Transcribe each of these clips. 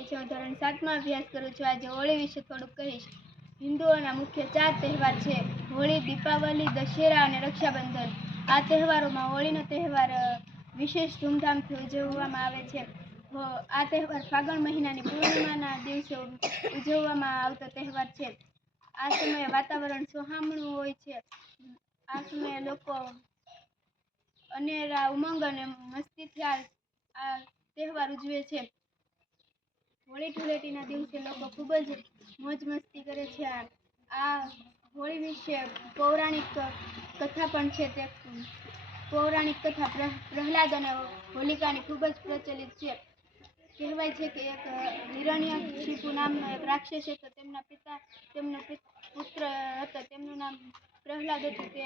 દેસાઈ છે. હું ધોરણ સાતમાં અભ્યાસ કરું છું. આજે હોળી વિશે થોડુંક કહીશ. હિન્દુઓના મુખ્ય ચાર તહેવાર છે. હોળી, દીપાવલી, દશેરા અને રક્ષાબંધન. આ તહેવારોમાં હોળીનો તહેવાર વિશેષ ધૂમધામથી ઉજવવામાં આવે છે. આ તહેવાર ફાગણ મહિનાની પૂર્ણિમાના દિવસે ઉજવવામાં આવતો તહેવાર છે. આ સમયે વાતાવરણ સુહામણું હોય છે. આ સમયે લોકો અનેરા ઉમંગ અને મસ્તીથી આ તહેવાર ઉજવે છે. હોળી ધૂળેટીના દિવસે લોકો ખૂબ જ મોજ મસ્તી કરે છે. આ હોળી વિશે પૌરાણિક કથા પણ છે તે. પૌરાણિક કથા પ્રહ- પ્રહલાદ અને હોલિકાની ખૂબ જ પ્રચલિત છે. કહેવાય છે કે એક હિરણ્યશિપુ નામનો એક રાક્ષસ હતો. તેમના પિતા, તેમનો પુત્ર હતો. તેમનું નામ પ્રહલાદ હતું. તે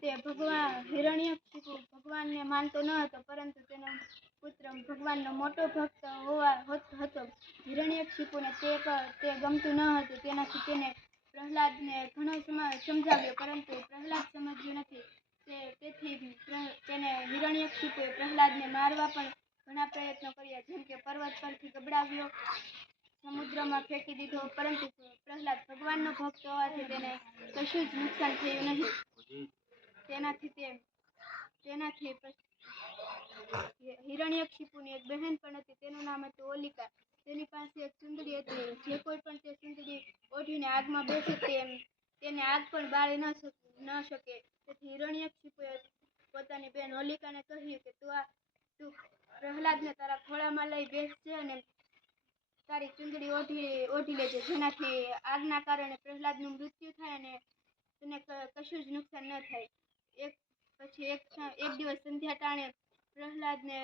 તે ભગવાન હિરણ્ય શિપુ ભગવાનને માનતો ન હતો, પરંતુ તેનો પુત્ર ભગવાનનો મોટો ભક્ત હોવા હતો હિરણ્યક્ષિપુને તે તે ગમતું ન હતું. તેનાથી તેને પ્રહલાદને ઘણો સમજાવ્યો, પરંતુ પ્રહલાદ સમજ્યો નથી. તે તેથી તેને હિરણ્યક્ષિપુએ પ્રહલાદને મારવા પણ ઘણા પ્રયત્નો કર્યા, જેમ કે પર્વત પરથી ગબડાવ્યો, સમુદ્રમાં ફેંકી દીધો, પરંતુ પ્રહલાદ ભગવાનનો ભક્ત હોવાથી તેને કશું જ નુકસાન થયું નહીં. તેનાથી તે તેનાથી હિરણ્યકશિપુની એક બહેન પણ હતી, તેનું નામ હતું ઓલિકા. તેની પાસે એક સુંદરી હતી, જે કોઈ પણ તે સુંદરી ઓઢીને આગમાં બેસે તેમ, તેને આગ પણ બાળી ન ન શકે. તેથી હિરણ્યકશિપુએ પોતાની બહેન હોલિકાને કહ્યું કે, તું આ, તું પ્રહલાદને તારા ખોળામાં લઈ બેસજે અને તારી ચુંદડી ઓઢી ઓઢી લેજે. જેનાથી આગના કારણે પ્રહલાદનું મૃત્યુ થાય અને તને કશું જ નુકસાન ન થાય. એક પછી એક એક દિવસ સંધ્યા ટાણે પ્રહલાદને,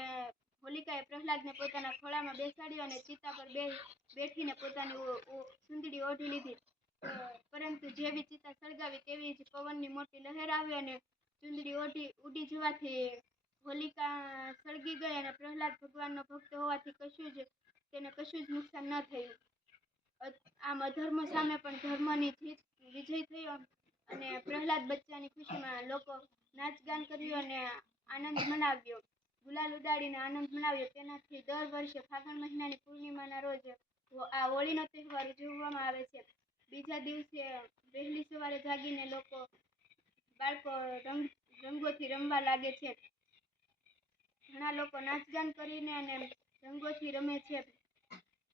હોલિકાએ પ્રહલાદને પોતાના ખોળામાં બેસાડ્યો અને ચિતા પર બેઠીને પોતાની ઓ- ઓઢી લીધી. પરંતુ જેવી ચિતા સળગાવી તેવી જ પવનની મોટી લહેર આવી અને ચુંદડી ઓઢી, ઉડી જવાથી હોલિકા સળગી ગઈ અને પ્રહલાદ ભગવાનનો ભક્ત હોવાથી કશું જ, તેને કશું જ નુકસાન ન થયું. આમ અધર્મ સામે પણ ધર્મની જીત, વિજય થયો અને પ્રહલાદ બચ્ચાની ખુશીમાં લોકો નાચગાન કર્યું અને આનંદ મનાવ્યો. ગુલાલ ઉડાડીને આનંદ મનાવ્યો. તેનાથી દર વર્ષે ફાગણ મહિનાની પૂર્ણિમાના રોજ આ હોળીનો તહેવાર ઉજવવામાં આવે છે. બીજા દિવસે વહેલી સવારે જાગીને લોકો બાળકો રંગ રંગોથી રમવા લાગે છે. ઘણા લોકો નાચગાન કરીને અને રંગોથી રમે છે.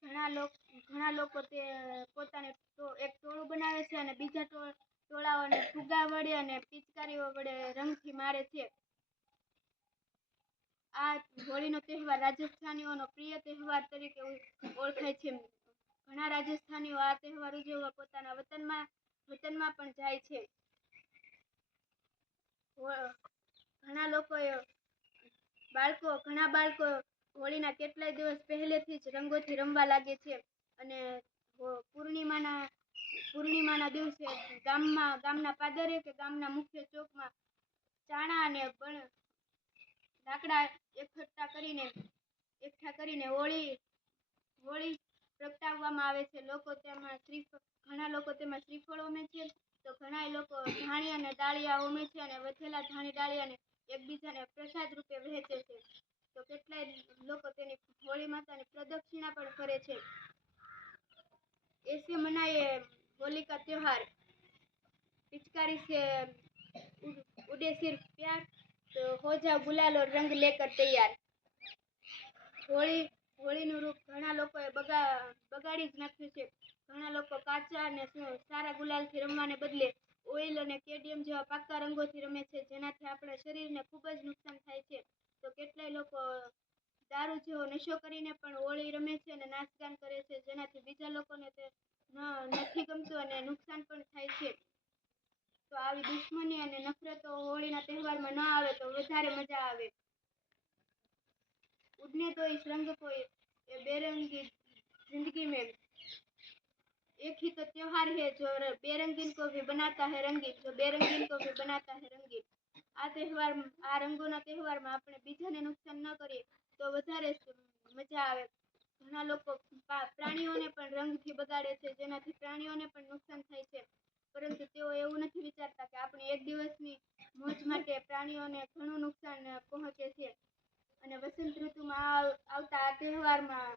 ઘણા લોકો ઘણા લોકો તે પોતાને એક ટોળું બનાવે છે અને બીજા ટોળાઓને ફુગ્ગા વડે અને પિચકારીઓ વડે રંગથી મારે છે. આ હોળીનો તહેવાર રાજસ્થાનીઓનો પ્રિય તહેવાર તરીકે ઓળખાય છે. ઘણા રાજસ્થાનીઓ આ તહેવાર ઉજવવા પોતાના વતનમાં વતનમાં પણ જાય છે. ઘણા લોકોએ, બાળકો, ઘણા બાળકો હોળીના કેટલાય દિવસ પહેલેથી જ રંગોથી રમવા લાગે છે. અને પૂર્ણિમાના પૂર્ણિમાના દિવસે ગામમાં, ગામના પાદરે કે ગામના મુખ્ય ચોકમાં ચાણા અને લાકડા એકઠા કરીને એકઠા કરીને હોળી હોળી પ્રગટાવવામાં આવે છે. લોકો તેમાં ઘણા લોકો તેમાં શ્રીફળ ઉમે છે. તો ઘણા લોકો ધાણી અને ડાળિયા ઉમે છે અને વધેલા ધાણી ડાળિયાને એકબીજાને પ્રસાદ રૂપે વહેંચે છે. તો કેટલાય લોકો તેની હોળી માતાની પ્રદક્ષિણા પણ કરે છે. એસી મનાય હોલિકા તહેવાર. પિચકારી છે ઉડે પ્યાર. તો હો જાઓ ગુલાલ રંગ લેકર તૈયાર. હોળી, હોળીનું રૂપ ઘણા લોકોએ બગા, બગાડી જ નાખ્યું છે. ઘણા લોકો કાચા અને સારા ગુલાલથી રમવાને બદલે ઓઇલ અને કેડિયમ જેવા પાકા રંગોથી રમે છે, જેનાથી આપણા શરીરને ખૂબ જ નુકસાન થાય છે. તો કેટલાય લોકો દારૂ જેવો નશો કરીને પણ હોળી રમે છે અને નાચગાન કરે છે, જેનાથી બીજા લોકોને તે નથી ગમતું અને નુકસાન પણ થાય છે. તો આવી દુશ્મની અને નફરતો હોળીના તહેવારમાં ન આવે તો વધારે મજા આવે उड़ने तो इस रंग को ये बेरंगी जिंदगी में एक ही तो त्योहार है जो र- बेरंगीन को भी बनाता है रंगीन जो बेरंगीन को भी बनाता है रंगीन આ તહેવાર આ રંગોના તહેવારમાં આપણે બીજાને નુકસાન ન કરીએ તો વધારે સ- મજા આવે ઘણા લોકો પા- પ્રાણીઓને પણ રંગથી બગાડે છે જેનાથી પ્રાણીઓને પણ નુકસાન થાય છે પરંતુ તેઓ એવું નથી વિચારતા કે આપણે એક દિવસની મોજ માટે પ્રાણીઓને ઘણું નુકસાન પહોંચે છે. અને વસંત ઋતુમાં આવતા આ તહેવારમાં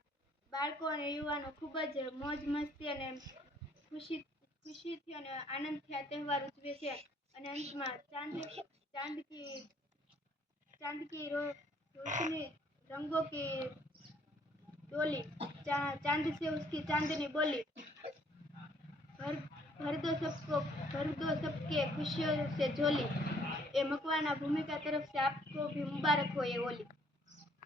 બાળકો અને યુવાનો ખૂબ જ મોજ મસ્તી અને ખુશી, ખુશીથી અને આનંદથી આ તહેવાર ઉજવે છે. અને અંતમાં ચાંદ ચાંદ કી રોશની રંગો કી ડોલી ચાંદ સે ઉસકી ચાંદની બોલી ભરદો સબકો ભર દો સબકે ખુશિયો સે ઝોલી. એ મકવાના ભૂમિકા તરફ સે આપકો ભી મુબારક હો ઓલી.